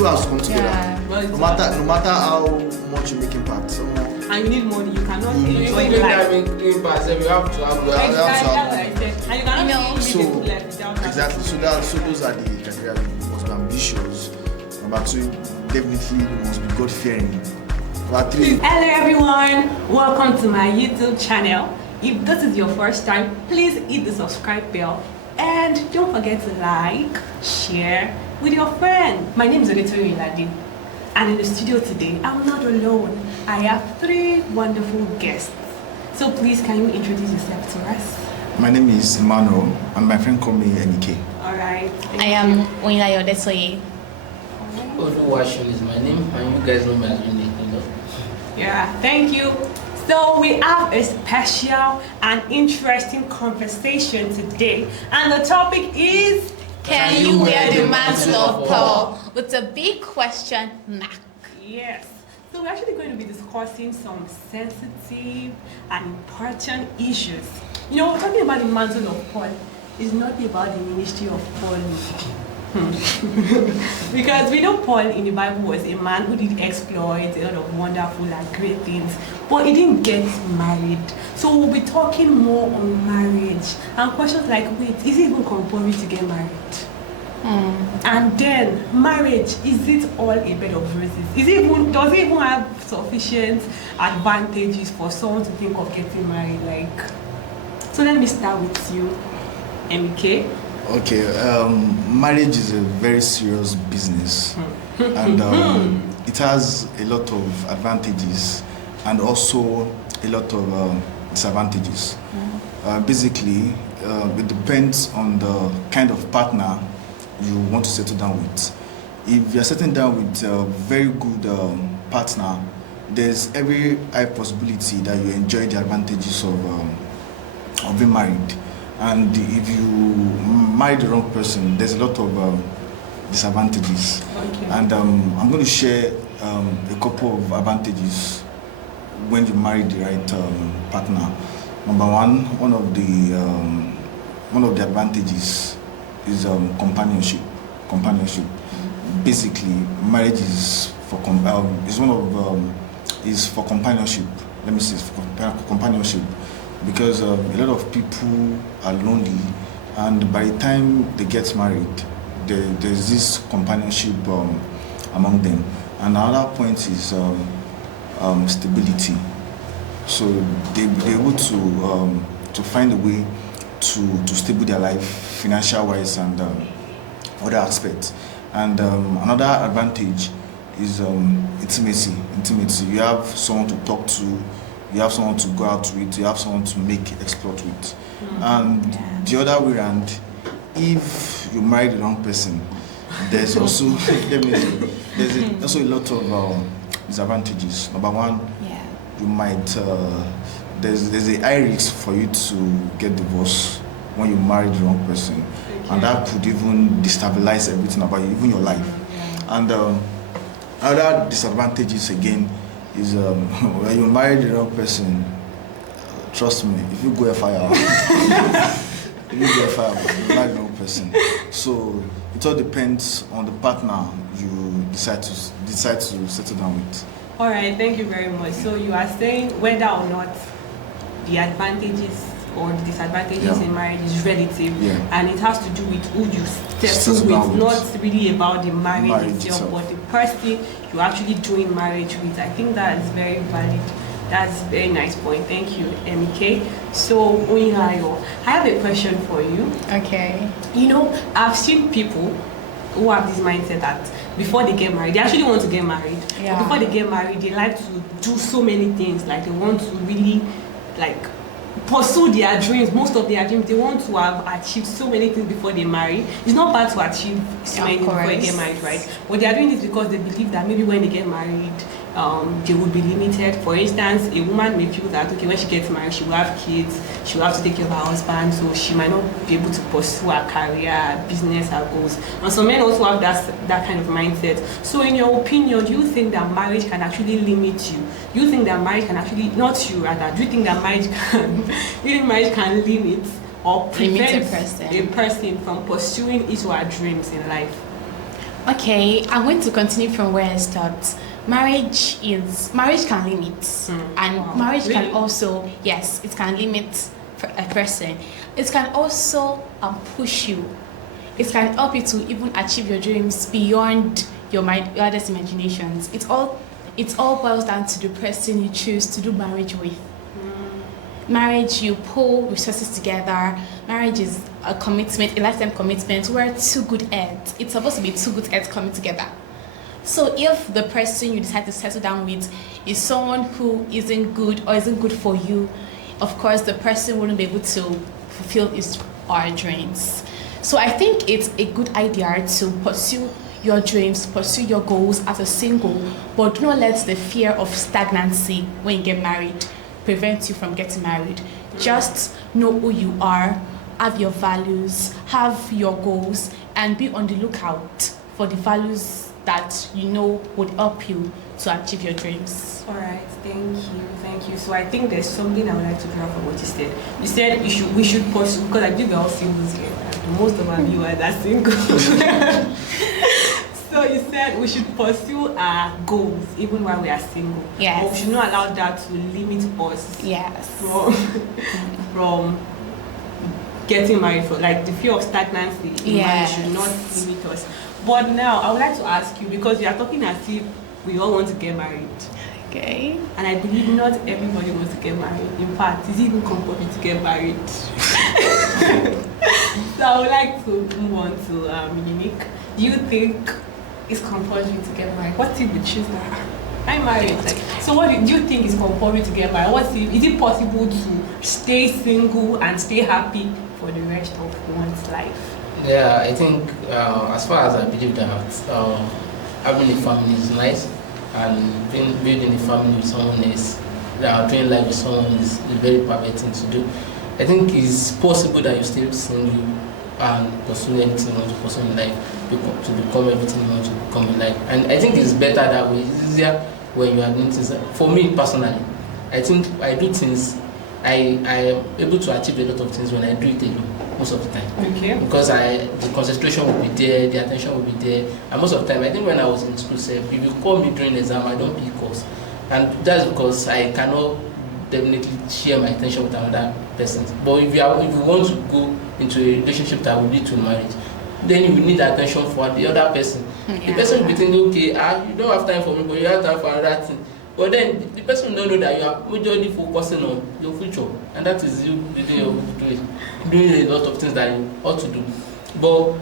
two has to come together. Yeah. No matter how much you make impact. So, and you need money, you cannot You enjoy need life. that impact, you have to have Exactly, that. that's what I said. And you cannot live a good life without that. exactly. So those are the criteria. You must be ambitious. Number two, definitely you must be God-fearing. Number three. Hello everyone, welcome to my YouTube channel. If this is your first time, please hit the subscribe bell and don't forget to like, share with your friend. My name is Onitoyo Iladi, and in the studio today, I'm not alone. I have three wonderful guests. So please, can you introduce yourself to us? My name is Emmanuel, and my friend call me NK. Alright. I am Oyinlayo Desoye. Oluwashun is my name, and you guys know me as Winnie, you know. Yeah, thank you. So we have a special and interesting conversation today, and the topic is Can you wear the mantle of Paul? With a big question mark. yes. So we're actually going to be discussing some sensitive and important issues. You know, talking about the mantle of Paul is not about the ministry of Paul. Because we know Paul in the Bible was a man who did exploits, a lot of wonderful and great things, but he didn't get married. So we'll be talking more on marriage and questions like, wait, is it even compulsory to get married? And then marriage, is it all a bed of roses? Does it even have sufficient advantages for someone to think of getting married? So let me start with you, MK. Okay, marriage is a very serious business, and it has a lot of advantages and also a lot of disadvantages. Basically, it depends on the kind of partner you want to settle down with. If you're settling down with a very good partner, there's every high possibility that you enjoy the advantages of being married. And if you marry the wrong person, there's a lot of disadvantages. Okay. And I'm going to share a couple of advantages when you marry the right partner. Number one of the advantages is companionship. Basically, marriage is for companionship. Let me say it's for companionship, because a lot of people are lonely, and by the time they get married, there's this companionship among them. And another point is stability. So they're able to find a way to stable their life, financial wise and other aspects. And another advantage is intimacy. You have someone to talk to, you have someone to go out with, you have someone to make exploit with. And the other way around, if you marry the wrong person, there's also there's also a lot of disadvantages. Number one, you might there's a high risk for you to get divorced when you marry the wrong person, and that could even destabilize everything about you, even your life. And other disadvantages again is when you marry the wrong person, trust me, if you go a fire, you marry the wrong person. So it all depends on the partner you decide to settle down with. All right, thank you very much. So you are saying whether or not the advantages or the disadvantages in marriage is relative, and it has to do with who you settle with, not really about the marriage itself, but the person you're actually doing marriage with. I think that is very valid. That's a very nice point. Thank you, MK. So, Oyinlayo, I have a question for you. Okay. You know, I've seen people who have this mindset that before they get married, they actually want to get married. Yeah. But before they get married, they like to do so many things. Like they want to really pursue their dreams, most of their dreams. They want to have achieved so many things before they marry. It's not bad to achieve so many things before they get married, right? But they are doing this because they believe that maybe when they get married, they would be limited. For instance, a woman may feel that, okay, when she gets married, she will have kids, she will have to take care of her husband, so she might not be able to pursue her career, her business, her goals. And some men also have that kind of mindset. So in your opinion, do you think that marriage can actually limit you? Do you think that marriage can actually, not you rather, do you think that marriage can limit or prevent a person from pursuing his or her dreams in life? Okay, I'm going to continue from where I stopped. Marriage can limit, and Wow. marriage can Really? also, yes, it can limit a person. It can also push you. It can help you to even achieve your dreams beyond your wildest imaginations. It all boils down to the person you choose to do marriage with. Marriage, you pull resources together. Marriage is a commitment, a lifetime commitment where two good heads, it's supposed to be two good heads coming together. So if the person you decide to settle down with is someone who isn't good or isn't good for you, of course the person wouldn't be able to fulfill his or her dreams. So I think it's a good idea to pursue your dreams, pursue your goals as a single, but do not let the fear of stagnancy when you get married prevent you from getting married. Just know who you are, have your values, have your goals, and be on the lookout for the values that you know would help you to achieve your dreams. All right, thank you. So I think there's something I would like to draw from what you said. You said we should pursue, because I believe we're all singles here. Most of our viewers are single. So you said we should pursue our goals even while we are single. Yes. But we should not allow that to limit us Yes. from getting married. For like the fear of stagnancy in marriage Yes. should not limit us. But now I would like to ask you, because you are talking as if we all want to get married. Okay. And I believe not everybody wants to get married. In fact, it's even compulsory to get married. So I would like to move on to Unique. Do you think it's compulsory to get married? What if we choose that? I'm married. Like, so what do you think is compulsory to get married? Is it possible to stay single and stay happy for the rest of one's life? Yeah, I think as far as I believe that having a family is nice, and building a family with someone else, doing life with someone is a very perfect thing to do. I think it's possible that you still single and pursue anything you want to pursue in life, to become everything you want to become in life. And I think it's better that way. It's easier when you are doing things. For me personally, I think I do things. I am able to achieve a lot of things when I do it alone most of the time. Okay. Because the concentration will be there, the attention will be there, and most of the time, I think when I was in school, if you call me during exam, I don't pick calls, and that's because I cannot definitely share my attention with another person. But if you want to go into a relationship that will lead to marriage, then you will need attention for the other person. Yeah. The person will be thinking, okay, you don't have time for me, but you have time for another thing. But then the person will not know that you are majorly focusing on your future, and that is you doing a lot of things that you ought to do. But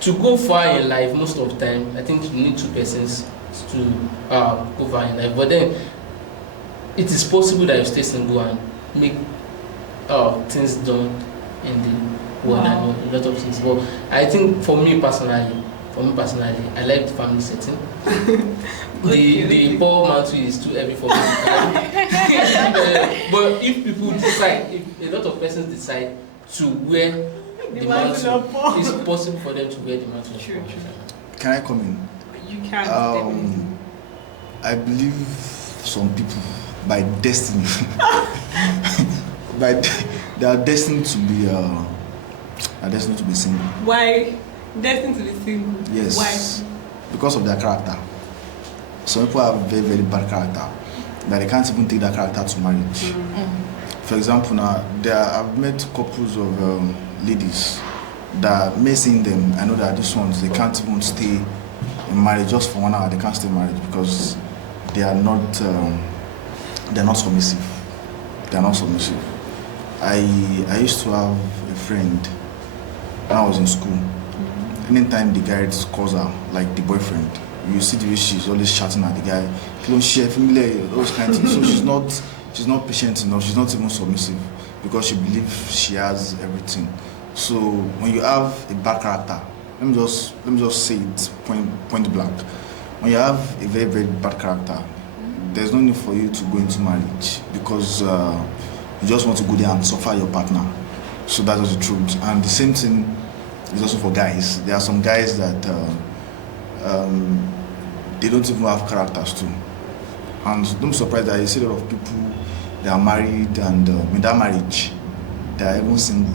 to go far in life, most of the time, I think you need two persons to go far in life. But then it is possible that you stay single and make things done in the world. Wow. And a lot of things. But I think for me personally, I like the family setting. The poor mantle is too heavy for me to carry. But if people decide, if a lot of persons decide to wear the mantle, it's possible for them to wear the mantle. True. Can I come in? You can't. I believe some people by destiny, they are destined to be single. Why? Destined to be single? Yes. Why? Because of their character. Some people have very, very bad character that they can't even take that character to marriage. For example, now I've met couples of ladies that may seeing them. I know that these ones they can't even stay in marriage just for 1 hour. They can't stay in marriage because they are not submissive. They are not submissive. I used to have a friend when I was in school. Anytime the guy calls her, like the boyfriend, you see the way she's always shouting at the guy, don't share familiar, those kinds of things. So she's not patient enough, she's not even submissive because she believes she has everything. So when you have a bad character, let me just say it point blank. When you have a very, very bad character, there's no need for you to go into marriage because you just want to go there and suffer your partner. So that is the truth. And the same thing is also for guys. There are some guys that they don't even have characters too. And don't be surprised that you see a lot of people, they are married and in that marriage, they are even single.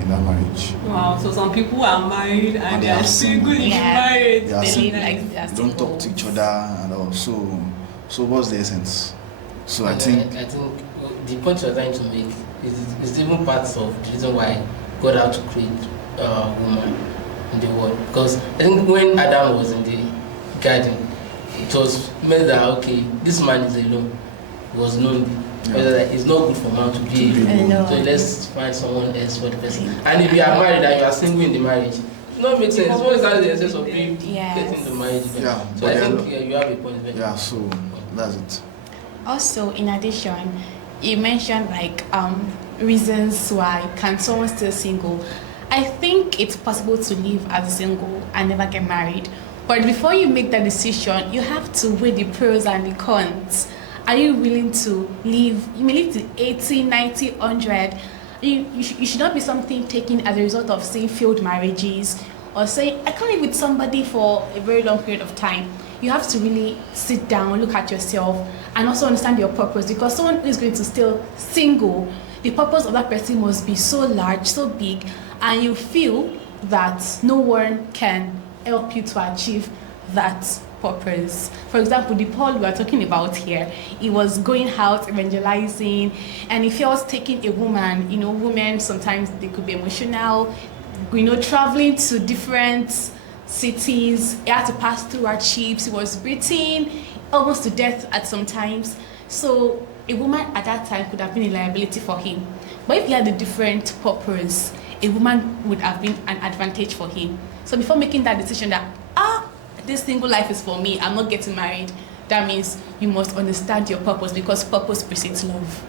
in that marriage. Wow, so some people are married and they are single in marriage. They are They single. live like they are They don't talk to each other and all. So what's the essence? So I think the point you're trying to make is even part of the reason why God had to create woman in the world. Because I think when Adam was in the garden, it was meant that okay, this man is alone. He was lonely. It's not good for man to be alone. So let's find someone else for the person. And if you are married and you are single in the marriage, it not make sense. What is that the essence of being getting the marriage? Yeah. So I think you have a point there. Yeah, so that's it. Also, in addition, you mentioned like reasons why can someone still single. I think it's possible to live as a single and never get married. But before you make that decision, you have to weigh the pros and the cons. Are you willing to live? You may live to 80, 90, 100. You should not be something taken as a result of saying failed marriages or saying, I can't live with somebody for a very long period of time. You have to really sit down, look at yourself, and also understand your purpose. Because someone who is going to still single, the purpose of that person must be so large, so big, and you feel that no one can help you to achieve that purpose. For example, the Paul we are talking about here, he was going out evangelizing, and if he was taking a woman, women sometimes they could be emotional, traveling to different cities, he had to pass through hardships, he was breathing almost to death at some times. So a woman at that time could have been a liability for him. But if he had a different purpose, a woman would have been an advantage for him. So before making that decision that, this single life is for me, I'm not getting married, that means you must understand your purpose, because purpose precedes love.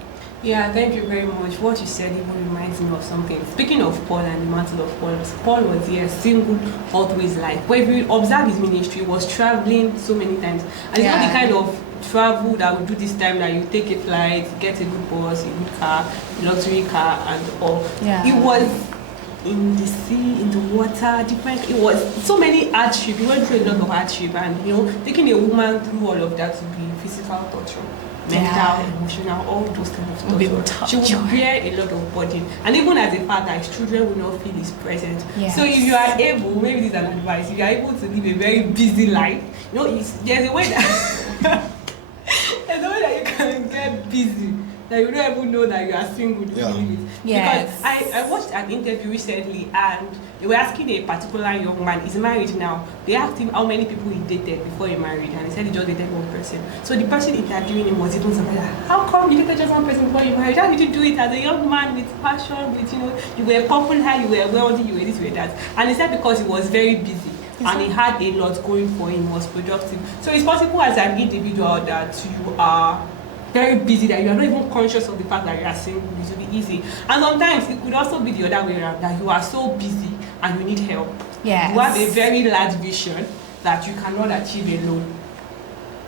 Yeah, thank you very much. What you said even reminds me of something. Speaking of Paul and the mantle of Paul, Paul was single all through his life. But if you observe his ministry, he was traveling so many times. And it's not the kind of travel that we do this time that you take a flight, get a good bus, a good car, luxury car, and all. Yeah. It was in the sea, in the water, different. It was so many hardship. He went through a lot of hardship, and taking a woman through all of that would be physical torture, mental, emotional, all those kind of torture. She would bear a lot of burden, and even as a father, his children will not feel his presence. Yes. So if you are able, maybe this is an advice, if you are able to live a very busy life, there's a way that you can get busy, that you don't even know that you are single. Yes. Because I watched an interview recently, and they were asking a particular young man, he's married now. They asked him how many people he dated before he married, and he said he just dated one person. So the person interviewing him was even surprised, how come you dated just one person before you married? How did you do it as a young man with passion, with you were popular, you were wealthy, you were this, you were that? And he said because he was very busy. And he had a lot going for him, was productive. So it's possible as an individual that you are very busy, that you are not even conscious of the fact that you are single. It will be easy. And sometimes it could also be the other way around, that you are so busy and you need help. Yes. You have a very large vision that you cannot achieve alone.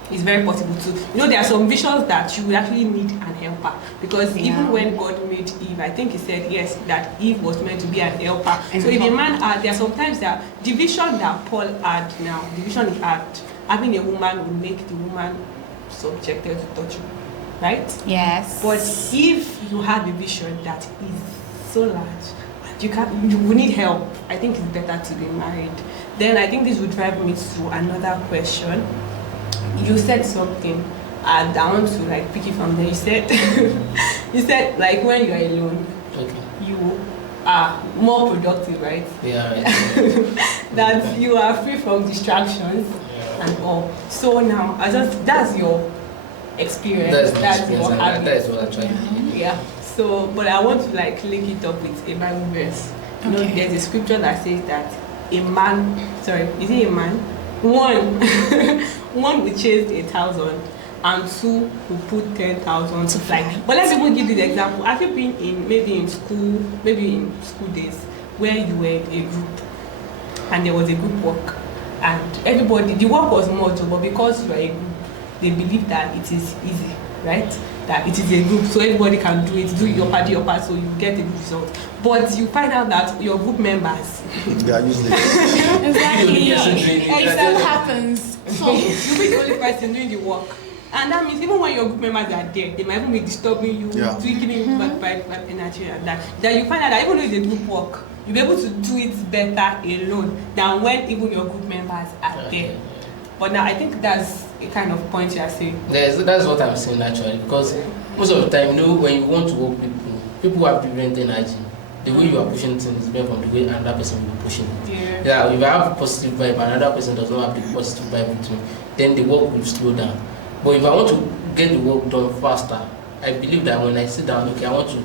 It's very possible too. There are some visions that you will actually need an helper, because even when God made Eve, I think he said yes, that Eve was meant to be an helper. So if a man there are sometimes that the vision that Paul had now, the vision he had, having a woman will make the woman subjected to torture, right? Yes. But if you have a vision that is so large, you will need help. I think it's better to be married. Then I think this would drive me to another question. You said something, and I want to pick it from there. You said, when you are alone, you are more productive, right? Yeah. That you are free from distractions and all. So now, that's your experience. That's your habit. That is what I try to do. Yeah. So, but I want to link it up with a Bible verse. There's a scripture that says that one will chase 1,000 and two will put 10,000 to fly. But let's even give you the example. Have you been in school days where you were in a group and there was a group work, and everybody, the work was much, but because you are a group, they believe that it is easy, right? That it is a group, so everybody can do it, do your part, so you get the result. But you find out that your group members, they are useless. Exactly. It still happens. So you'll be the only person doing the work. And that means even when your group members are there, they might even be disturbing you, Yeah. giving you bad energy and that. Then you find out that even though it's a group work, you'll be able to do it better alone than when even your group members are there. But now I think that's a kind of point you are saying. That's what I'm saying actually, because most of the time, when you want to work with people have different energy. The way you are pushing things is different from the way another person will be pushing it. Yeah, if I have a positive vibe and another person does not have the positive vibe with me, then the work will slow down. But if I want to get the work done faster, I believe that when I sit down, okay, I want to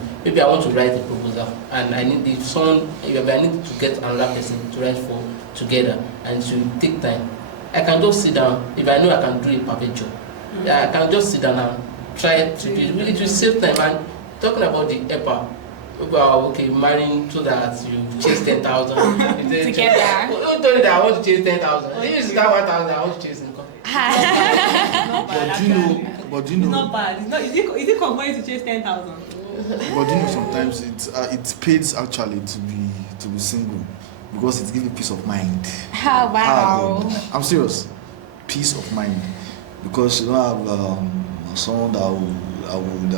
write a proposal, and I need to get another person to write for together, and to take time. I can just sit down if I know I can do a perfect job. Yeah, I can just sit down and try to do it. It will save time. And talking about the EPA, okay, marrying so that you chase 10,000 Together. Who told you that I want to chase 10,000? If you got 1,000, I want to chase income. But do you know? It's not bad. It's not. Is it comparing to chase 10,000? But do you know sometimes it pays actually to be single because it gives you peace of mind. Oh, wow. I'm serious, peace of mind, because you don't have someone that would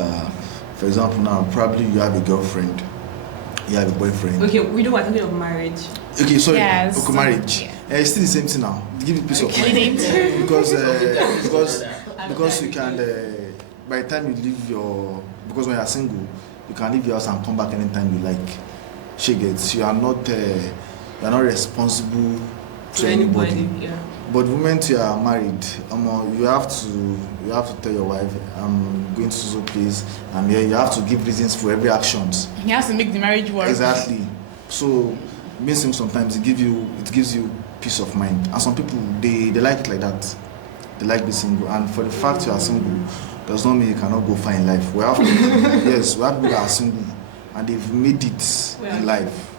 for example, now probably you have a girlfriend, you have a boyfriend. Okay, we don't want to talk of marriage. Okay, sorry. Yes. Okay, marriage. Yeah. It's still the same thing now. It gives you peace of mind because you can by the time you leave because when you are single, you can leave your house and come back anytime you like. She gets you are not responsible to anybody. Yeah. But the moment you are married, you have to tell your wife, I'm going to so place, and you have to give reasons for every actions. He has to make the marriage work. Exactly. So being single sometimes it gives you peace of mind. And some people they like it like that. They like being single. And for the fact you are single does not mean you cannot go far in life. We have yes, we have people that are single and they've made it in life.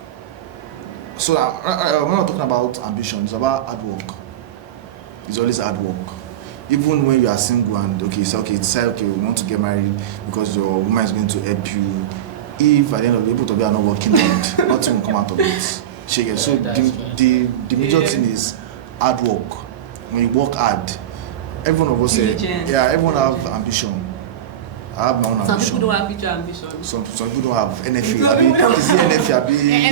So we're not talking about ambition, it's about hard work. It's always hard work. Even when you are single and we want to get married because your woman is going to help you. If at the end of the day, both of you are not working out, nothing will come out of it. So the major thing is hard work. When you work hard, everyone of us everyone have ambition. I have my own ambition. Some people don't have future ambition. Some people don't have NFA. Is it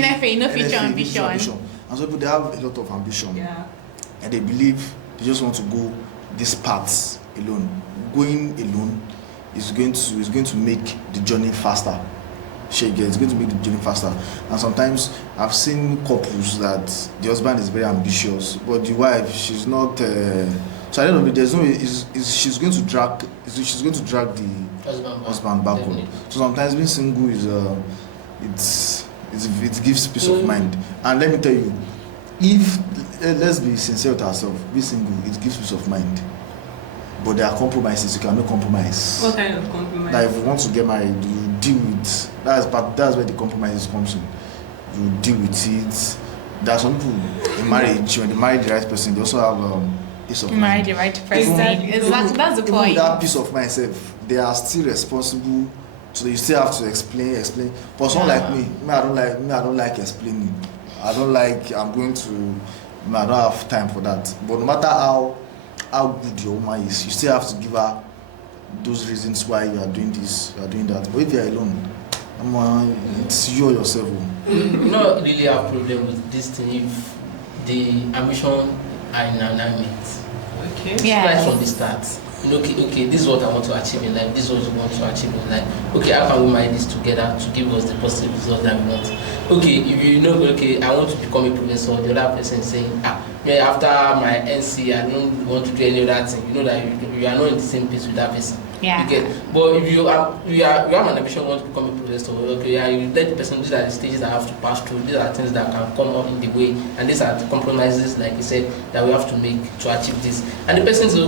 NFA, no future ambition. And some people they have a lot of ambition. Yeah. And they believe they just want to go this path alone. Going alone is going to make the journey faster. It's going to make the journey faster. And sometimes I've seen couples that the husband is very ambitious, but the wife she's not. So I don't know. There's no. She's going to drag the husband backward. So sometimes being single is it gives peace of mind. And let me tell you, if let's be sincere with ourselves, being single it gives peace of mind. But there are compromises. You can make compromise. What kind of compromise? Like if you want to get married, you deal with that's where the compromises comes in. You deal with it. There are some people in marriage when they marry the right person, they also have peace of mind. Marry the right person. That's the point. Even that peace of mind self, they are still responsible. So you still have to explain. But someone like me, I don't like explaining. I don't have time for that. But no matter how good your woman is, you still have to give her those reasons why you are doing this, you are doing that. But if you are alone, it's you yourself. You don't really have problem with this thing if the ambition are in alignment. Okay. Yeah. Right from the start. Okay, this is what I want to achieve in life, this is what I want to achieve in life. Okay, how can we marry this together to give us the positive result that we want? Okay, if you know, I want to become a professor, the other person is saying, after my NC, I don't want to do any other thing. You know that you are not in the same place with that person. Yeah. But if you have an ambition, want to become a professor, you let the person, these are the stages that I have to pass through, these are things that can come up in the way, and these are the compromises, like you said, that we have to make to achieve this. And the person says,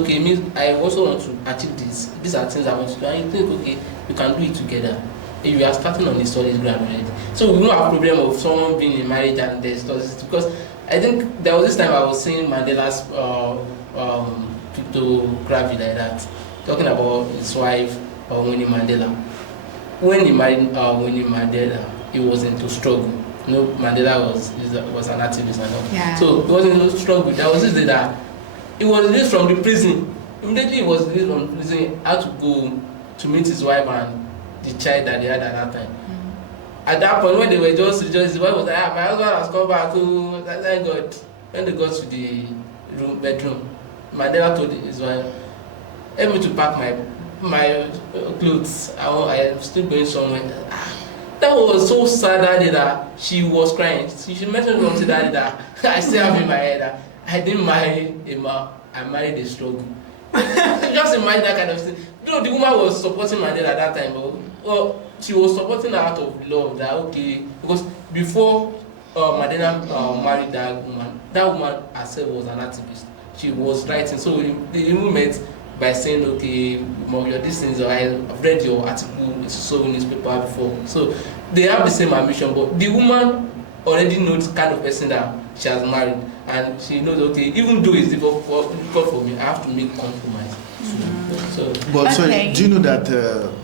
I also want to achieve this, these are things I want to do, and you think, we can do it together. If you are starting on the studies ground already. So we don't have a problem of someone being in marriage and their studies, because I think there was this time I was seeing Mandela's pictography like that, talking about his wife, Winnie Mandela. When he married Winnie Mandela, he was into struggle. Mandela was an activist and all. Yeah. So he was into struggle. There was this day that he was released from the prison. immediately he was released from prison, he had to go to meet his wife and the child that they had at that time. At that point, when they were just rejoicing, the wife was like, my husband has come back. Oh, thank God. When they got to the bedroom, my dad told his wife, help me to pack my clothes. I am still going somewhere. That was so sad that she was crying. She mentioned something that I still have in my head that I didn't marry a man, I married a struggle. Just imagine that kind of thing. You know, the woman was supporting my dad at that time, but well, she was supporting her out of love. That okay, because before my dad married that woman herself was an activist. She was writing, so they met by saying, okay, your these things, I've read your article in so newspaper before. So they have the same ambition, but the woman already knows the kind of person that she has married, and she knows, okay, even though it's difficult for me, I have to make compromise. So, but okay. sorry, do you know that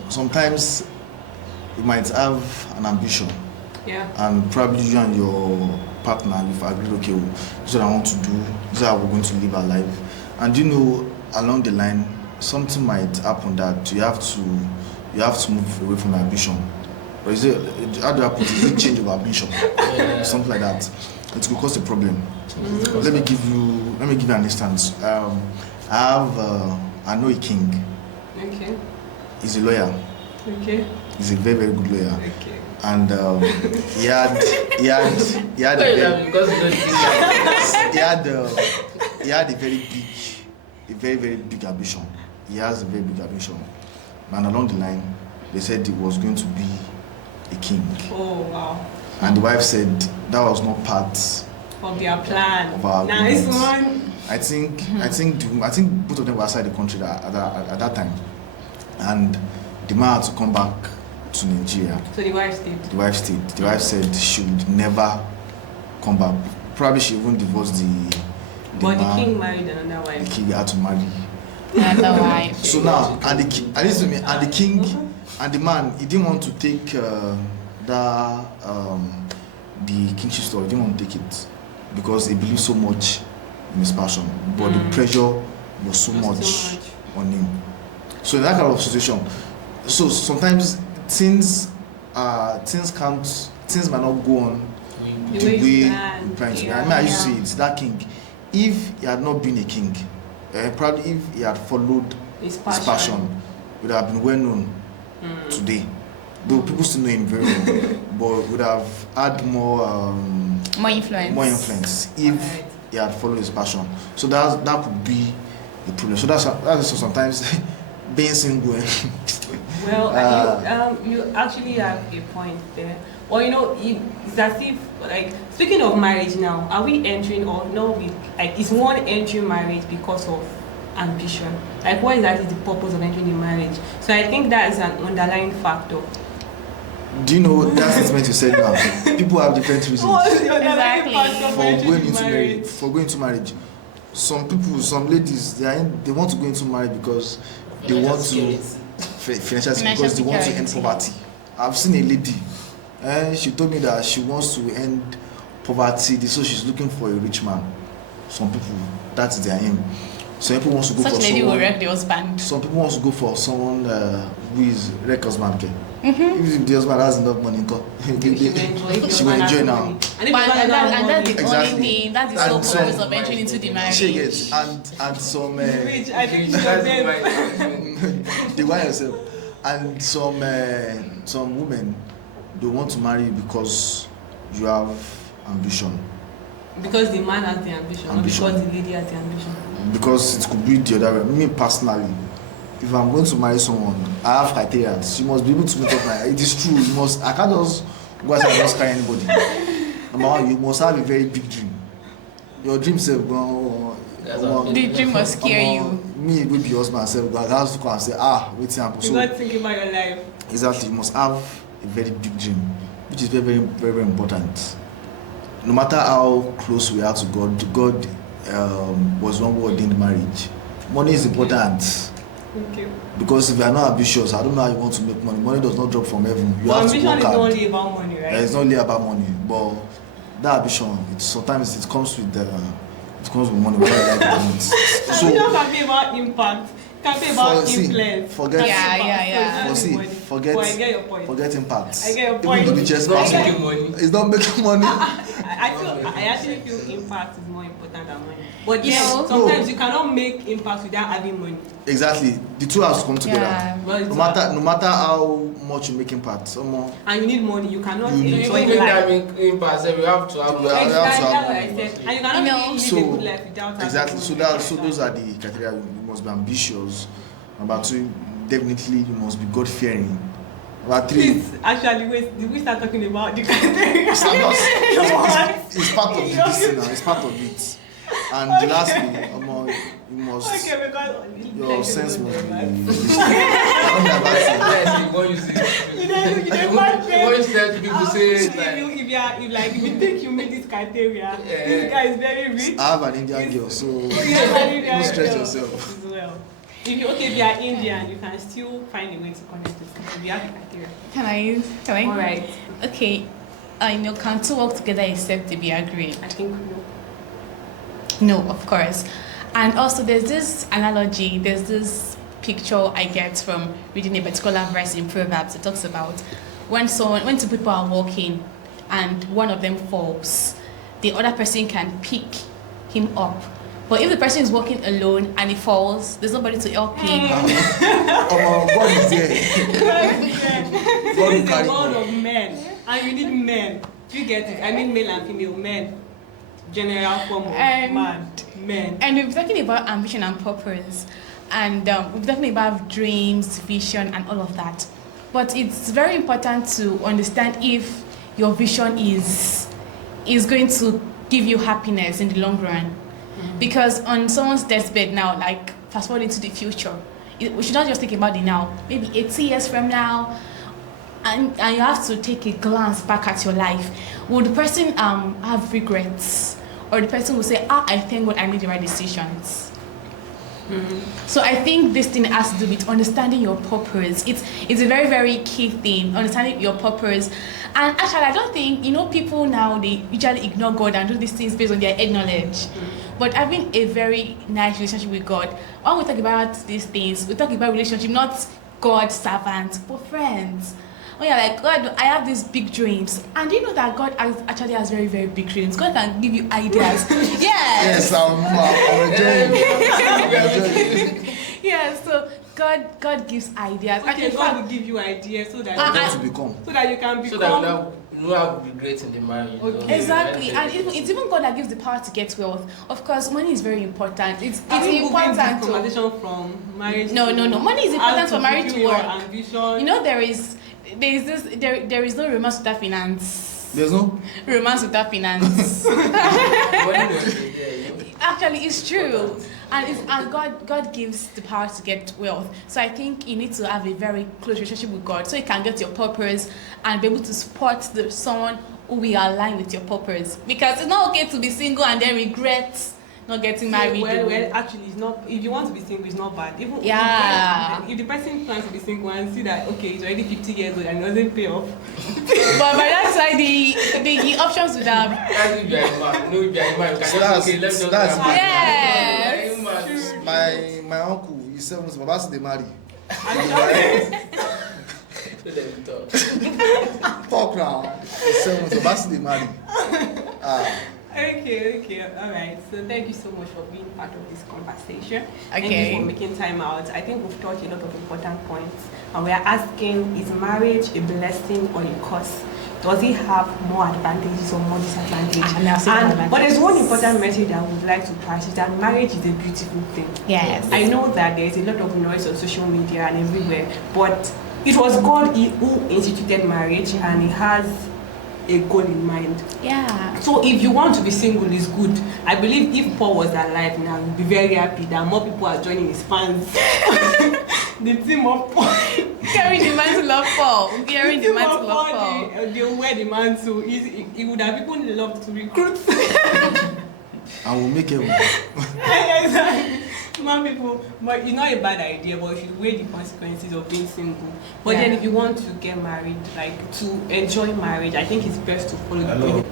sometimes you might have an ambition, and probably you and your partner, you've agreed, okay, well, this is what I want to do, this is how we're going to live our life, and you know, along the line, something might happen that you have to move away from your ambition. Or is it, how do I put it? Is it change of ambition? Something like that. It could cause a problem. Let me give you an instance. I know a king. Okay. He's a lawyer. Okay. He's a very, very good lawyer. Okay. And he had a very, very big ambition. He has a very big ambition. And along the line, they said he was going to be a king. Oh, wow. And the wife said that was not part of their plan. Of our nice agreement. one. I think both of them were outside the country at that time. And the man had to come back to Nigeria. So the wife stayed? The wife stayed. The wife said she would never come back. Probably she even divorced the But man. The king married another wife. The king had to marry another wife. So now, and the king and the man, he didn't want to take the kingship story. He didn't want to take it because he believed so much in his passion, but the pressure was so much on him. So in that kind of situation, so sometimes things might not go on the way we plan to. I used to say it's that king. If he had not been a king, probably if he had followed his passion, would have been well known today. Though people still know him very well, but would have had more influence if he had followed his passion. So that could be the problem. So that's sometimes being single. Well, you actually have a point there. Well, you know, it's as if, like, speaking of marriage now, are we entering or no? Is one entering marriage because of ambition? Like, what exactly is the purpose of entering a marriage? So I think that is an underlying factor. Do you know that statement you said now? People have different reasons for going into marriage. Some people, some ladies, they want to go into marriage because they want to financial because they want to end poverty. I've seen a lady, and she told me that she wants to end poverty, so she's looking for a rich man. Some people, that's their aim. Some people want to go for someone. Such lady will wreck the husband. Some people want to go for someone who is wreck husband. If the husband has enough money, she will enjoy now. And that's the only thing. That's the sole purpose of entering into the marriage. She gets and some. I think the wife herself and some women they want to marry you because you have ambition. Because the man has the ambition. Or because the lady has the ambition. Because it could be the other way. Me personally, if I'm going to marry someone, I have criteria. She must be able to meet up my. It is true. You must. I can't just go out and just carry anybody. Number one, you must have a very big dream. Your dream self, the dream must scare you. Me, will be your husband self. I have to come and say, wait here. You're not thinking about your life. Exactly. You must have a very big dream, which is very, very, very, very important. No matter how close we are to God, God was one who ordained marriage. Money is important. Okay. Because if you are not ambitious, I don't know how you want to make money. Money does not drop from heaven. You have ambition to work hard. Ambition is not only about money, right? It's not only about money, but that ambition, sometimes it comes with It comes with money, whether I like it or not. So we don't can be about impact. Can be about influence. Forget. Forget. But I get your point. Forget impact. I get your point. Even to the chest person, it's not making money. I actually feel impact is more important than money. But sometimes you cannot make impact without having money. Exactly. The two have to come together. Yeah. No matter how much you make impact, and you need money, you cannot enjoy life. Impact, we have to have money. Exactly, that's what I said. And you cannot live a good life without having money. So those are the criteria. You must be ambitious. Number 2, definitely you must be God-fearing. Number 3, please, actually, wait, did we start talking about the criteria? It's part of the business now. It's part of it. And lastly, you must. Okay, because your sense must be. If you think you meet this criteria, this guy is very rich. I have an Indian girl, so don't stretch yourself. As well. If you are Indian, you can still find a way to connect with people. If you have the criteria. Can I? All right. Okay. Can two work together except to be agreed? I think no. No, of course. And also there's this analogy, there's this picture I get from reading a particular verse in Proverbs. It talks about when two people are walking and one of them falls, the other person can pick him up. But if the person is walking alone and he falls, there's nobody to help him. God is there. God is the world of men. And you need men. Do you get it? I mean male and female men. General form of men. And we've been talking about ambition and purpose, and we've been talking about dreams, vision, and all of that. But it's very important to understand if your vision is going to give you happiness in the long run. Mm-hmm. Because on someone's deathbed now, like fast forward into the future, we should not just think about the now. Maybe 80 years from now, and you have to take a glance back at your life. Will the person have regrets? Or the person will say, I thank God I made the right decisions. Mm-hmm. So I think this thing has to do with understanding your purpose. It's a very, very key thing, understanding your purpose. And actually, I don't think, people now, they usually ignore God and do these things based on their head knowledge. Mm-hmm. But having a very nice relationship with God, when we talk about these things, we talk about relationship, not God, servants, but friends. When you're like, God, I have these big dreams. And you know that God actually has very, very big dreams. God can give you ideas. Yes. Yes, I'm enjoying. Yeah, so God gives ideas. Okay, and God will give you ideas so that you can become. So that you don't have regrets in the marriage. Okay. Exactly. And it's even God that gives the power to get wealth. Of course, money is very important. It's important to conversation from marriage. No. Money is important for marriage to work. Ambition. There is no romance without finance. There's no romance without finance. Actually, it's true, and God gives the power to get wealth. So I think you need to have a very close relationship with God, so you can get your purpose and be able to support someone who will align with your purpose. Because it's not okay to be single and then regret not getting married. Well, actually, it's not. If you want to be single, it's not bad. Even if the person plans to be single and see that he's already 50 years old and it doesn't pay off. But that's why the options would have. That's if you're a man. No, if you're a man, that's my uncle. He's 70. My boss they marry. Talk now. He's 70. My boss they marry. Okay, alright. So thank you so much for being part of this conversation. Okay. Thank you for making time out. I think we've touched a lot of important points. And we are asking, is marriage a blessing or a curse? Does it have more advantages or more disadvantages? But there's one important message that we would like to pass is that marriage is a beautiful thing. Yes. I know that there's a lot of noise on social media and everywhere, but it was God who instituted marriage, and He has a goal in mind. Yeah. So if you want to be single, is good. I believe if Paul was alive now, he'd be very happy that more people are joining his fans. The team of Paul. Carrying the mantle of Paul. Carrying the mantle of Paul. They wear the mantle. He would have even loved to recruit. I will make it. Exactly. Man, people, but it's not a bad idea, but you should weigh the consequences of being single. But then if you want to get married, like to enjoy marriage, I think it's best to follow the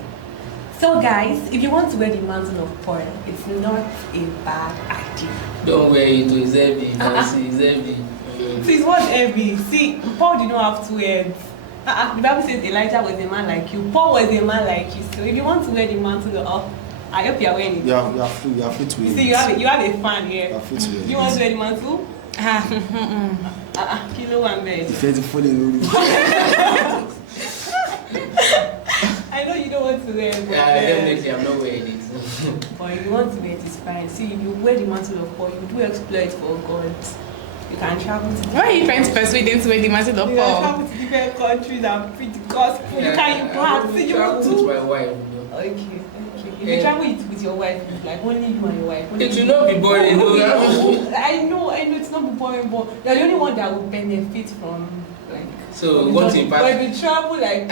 So guys, if you want to wear the mantle of Paul, it's not a bad idea. Don't wear it, it's heavy, Nancy, it's heavy. So it's what heavy. See, Paul did not have 2 heads. The Bible says Elijah was a man like you. Paul was a man like you. So if you want to wear the mantle of, I hope you are wearing it. You are free to wear it. See, you have a fan here. You are free to wear it. You want to wear the mantle? Kilo and bed. If you're fully I know you don't want to wear it. But Definitely, I'm not wearing it. But if you want to wear it, it's fine. See, if you wear the mantle of Paul, you do exploits for God. You can travel to. Why are you trying to persuade them to wear the mantle of You can Paul? travel to different countries and preach the gospel. You can impart. See, you travel want with to. my wife. Okay. If you travel with your wife, it's like only you and your wife. It will not be boring. I know it's not boring, but you're the only one that will benefit from like. So what impart? But if you travel like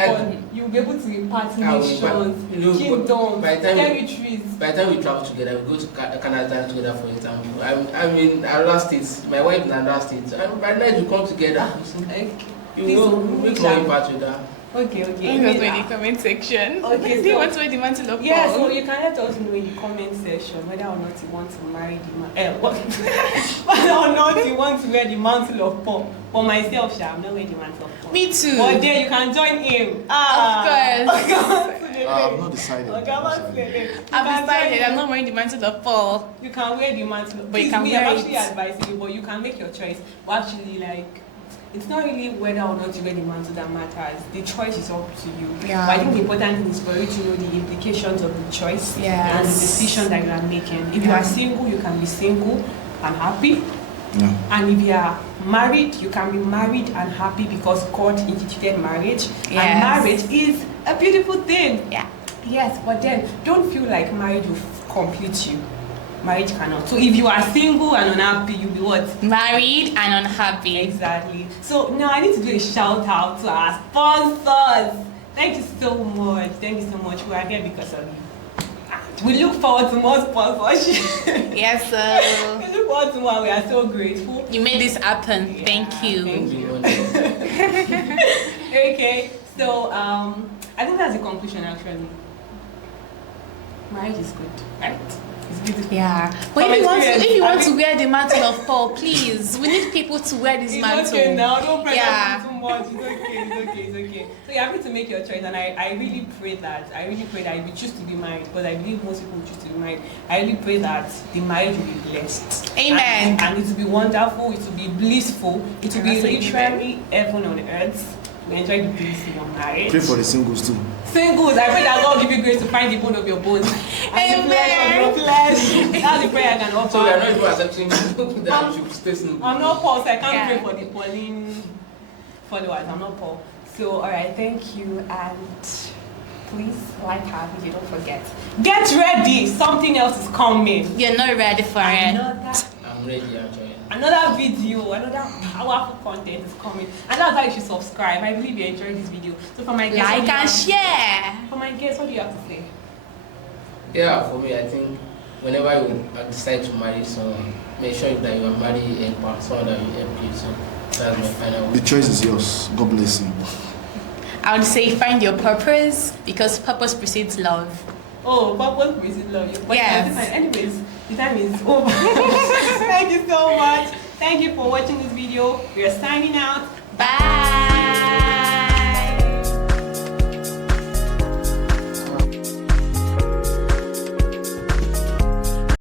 you'll be able to impart nations, kingdoms, territories. By the time we travel together, we go to Canada together, for example. I mean, another states. My wife in another states. By night we come together. You will make more impact with that. Okay. Let us know in the comment section. Okay, Do you want to wear the mantle of Paul? Yeah, so you can let us know in the comment section whether or not you want to marry the man. Whether or not you want to wear the mantle of Paul. For myself, I'm not wearing the mantle of Paul. Me too. But then you can join him. Of course. I've not decided. I've decided I'm not wearing the mantle of Paul. You can wear the mantle, but you can wear I'm it. actually advising you, but you can make your choice. But actually, like, it's not really whether or not you wear the mantle that matters. The choice is up to you. Yeah. But I think the important thing is for you to know the implications of the choice and the decision that you are making. If you are single, you can be single and happy. Yeah. And if you are married, you can be married and happy because God instituted marriage. Yes. And marriage is a beautiful thing. Yeah. Yes, but then don't feel like marriage will complete you. Marriage cannot. So if you are single and unhappy, you'll be what? Married and unhappy. Exactly. So now I need to do a shout out to our sponsors. Thank you so much. Thank you so much. We are here because of you. We look forward to more sponsorship. Yes, sir. We look forward to more. We are so grateful. You made this happen. Yeah, Thank you. Thank you. Okay. So I think that's the conclusion actually. Marriage is good, right? It's beautiful. Yeah. But if you want to wear the mantle of Paul, please, we need people to wear this mantle. It's okay now, don't pressure Yeah. me too much. It's okay. So you have to make your choice, and I really pray that if you choose to be married, because I believe most people choose to be married, I really pray that the marriage will be blessed. Amen. And it will be wonderful, it will be blissful, it will be Also literally heaven on earth. We enjoy the bliss in your marriage. Pray for the singles too. Singles, I pray that God give you grace to find the bone of your bones and the flesh of your flesh. That's the prayer I can offer. So we are not even accepting that you should stay single. I'm not Paul, so I can't pray for the Pauline followers. I'm not Paul. So, alright, thank you, and please like our video. Don't forget. Get ready. Something else is coming. You're not ready for it. I'm ready, actually. Another video, another powerful content is coming, and that's why you should subscribe. I believe you enjoyed this video. So for my guests, Like and share. For my guests, what do you have to say? Yeah, for me, I think whenever you decide to marry someone, make sure that you are marrying someone that will help you. So that's my final word. The choice is yours. God bless you. I would say find your purpose, because purpose precedes love. Oh, purpose precedes love. Yes. Anyways, the time is over. Thank you so much. Thank you for watching this video. We are signing out. Bye.